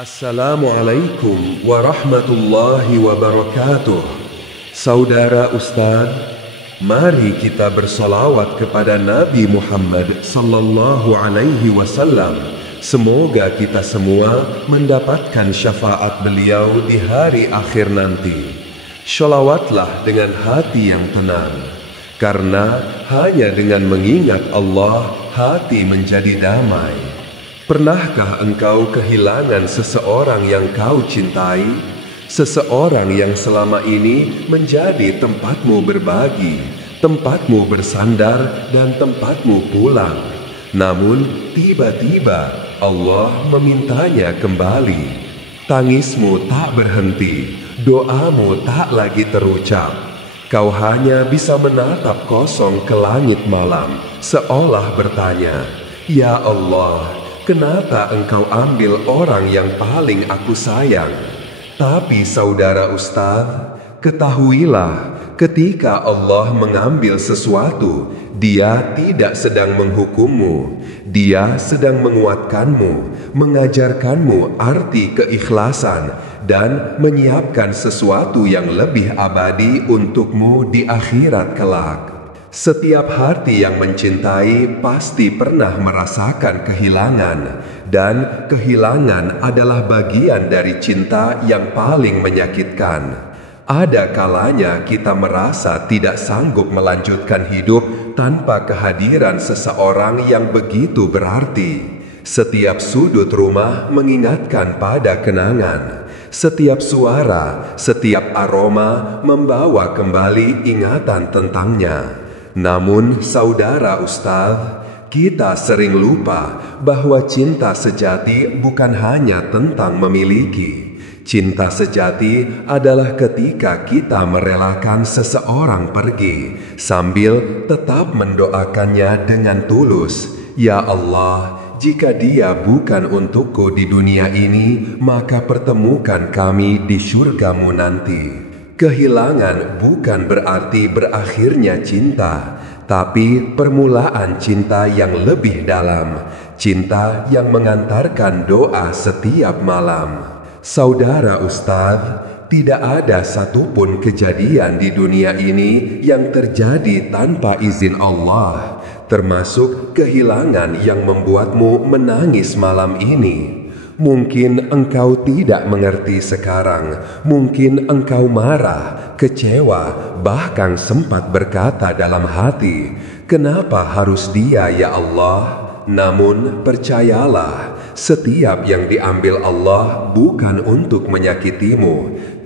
Assalamualaikum warahmatullahi wabarakatuh. Saudara Ustadz, mari kita bersolawat kepada Nabi Muhammad sallallahu alaihi wasallam. Semoga kita semua mendapatkan syafaat beliau di hari akhir nanti. Sholawatlah dengan hati yang tenang, karena hanya dengan mengingat Allah hati menjadi damai. Pernahkah engkau kehilangan seseorang yang kau cintai? Seseorang yang selama ini menjadi tempatmu berbagi, tempatmu bersandar, dan tempatmu pulang. Namun tiba-tiba Allah memintanya kembali. Tangismu tak berhenti, doamu tak lagi terucap. Kau hanya bisa menatap kosong ke langit malam, seolah bertanya, "Ya Allah, kenapa engkau ambil orang yang paling aku sayang?" Tapi saudara Ustadz, ketahuilah, ketika Allah mengambil sesuatu, Dia tidak sedang menghukummu. Dia sedang menguatkanmu, mengajarkanmu arti keikhlasan, dan menyiapkan sesuatu yang lebih abadi untukmu di akhirat kelak. Setiap hati yang mencintai pasti pernah merasakan kehilangan, dan kehilangan adalah bagian dari cinta yang paling menyakitkan. Ada kalanya kita merasa tidak sanggup melanjutkan hidup tanpa kehadiran seseorang yang begitu berarti. Setiap sudut rumah mengingatkan pada kenangan. Setiap suara, setiap aroma membawa kembali ingatan tentangnya. Namun saudara Ustadz, kita sering lupa bahwa cinta sejati bukan hanya tentang memiliki. Cinta sejati adalah ketika kita merelakan seseorang pergi sambil tetap mendoakannya dengan tulus. Ya Allah, jika dia bukan untukku di dunia ini, maka pertemukan kami di surgamu nanti. Kehilangan bukan berarti berakhirnya cinta, tapi permulaan cinta yang lebih dalam, cinta yang mengantarkan doa setiap malam. Saudara Ustadz, tidak ada satupun kejadian di dunia ini yang terjadi tanpa izin Allah, termasuk kehilangan yang membuatmu menangis malam ini. Mungkin engkau tidak mengerti sekarang, mungkin engkau marah, kecewa, bahkan sempat berkata dalam hati, "Kenapa harus dia ya Allah?" Namun percayalah, setiap yang diambil Allah bukan untuk menyakitimu,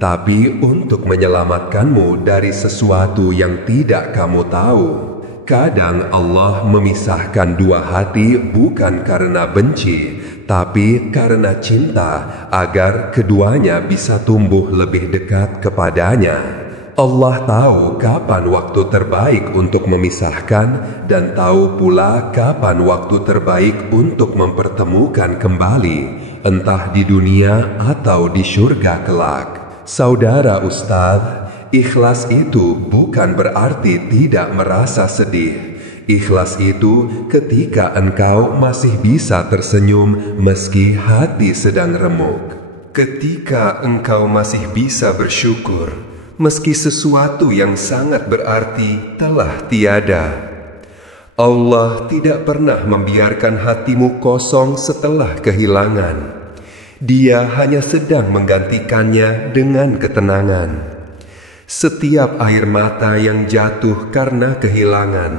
tapi untuk menyelamatkanmu dari sesuatu yang tidak kamu tahu. Kadang Allah memisahkan dua hati bukan karena benci, tapi karena cinta, agar keduanya bisa tumbuh lebih dekat kepadanya. Allah tahu kapan waktu terbaik untuk memisahkan, dan tahu pula kapan waktu terbaik untuk mempertemukan kembali, entah di dunia atau di surga kelak. Saudara Ustadz, ikhlas itu bukan berarti tidak merasa sedih. Ikhlas itu ketika engkau masih bisa tersenyum meski hati sedang remuk. Ketika engkau masih bisa bersyukur meski sesuatu yang sangat berarti telah tiada. Allah tidak pernah membiarkan hatimu kosong setelah kehilangan. Dia hanya sedang menggantikannya dengan ketenangan. Setiap air mata yang jatuh karena kehilangan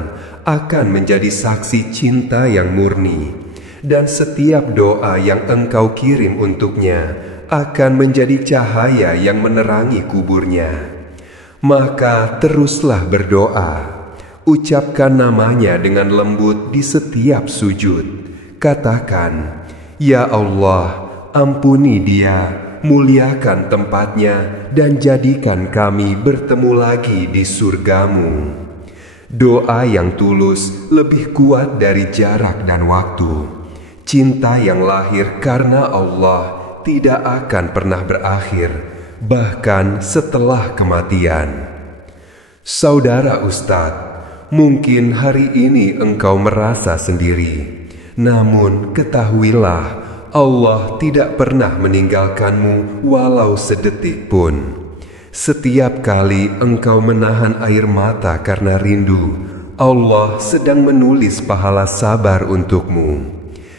akan menjadi saksi cinta yang murni, dan setiap doa yang engkau kirim untuknya akan menjadi cahaya yang menerangi kuburnya. Maka teruslah berdoa, ucapkan namanya dengan lembut di setiap sujud. Katakan, "Ya Allah, ampuni dia, muliakan tempatnya, dan jadikan kami bertemu lagi di surgamu." Doa yang tulus lebih kuat dari jarak dan waktu. Cinta yang lahir karena Allah tidak akan pernah berakhir, bahkan setelah kematian. Saudara Ustadz, mungkin hari ini engkau merasa sendiri. Namun ketahuilah, Allah tidak pernah meninggalkanmu walau sedetik pun. Setiap kali engkau menahan air mata karena rindu, Allah sedang menulis pahala sabar untukmu.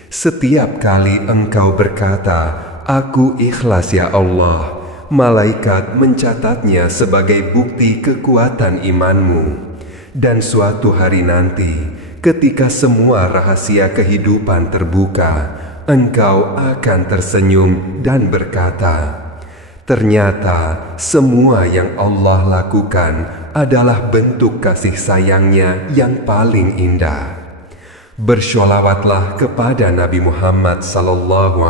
Setiap kali engkau berkata, "Aku ikhlas ya Allah," malaikat mencatatnya sebagai bukti kekuatan imanmu. Dan suatu hari nanti, ketika semua rahasia kehidupan terbuka, engkau akan tersenyum dan berkata, "Ternyata semua yang Allah lakukan adalah bentuk kasih sayangnya yang paling indah." Bersholawatlah kepada Nabi Muhammad SAW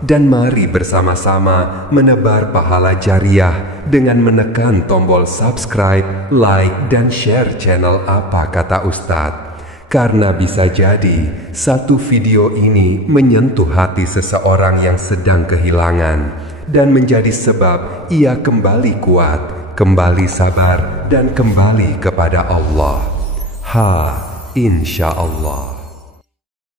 dan mari bersama-sama menebar pahala jariah dengan menekan tombol subscribe, like, dan share channel Apa Kata Ustadz. Karena bisa jadi satu video ini menyentuh hati seseorang yang sedang kehilangan dan menjadi sebab ia kembali kuat, kembali sabar, dan kembali kepada Allah. Insya Allah.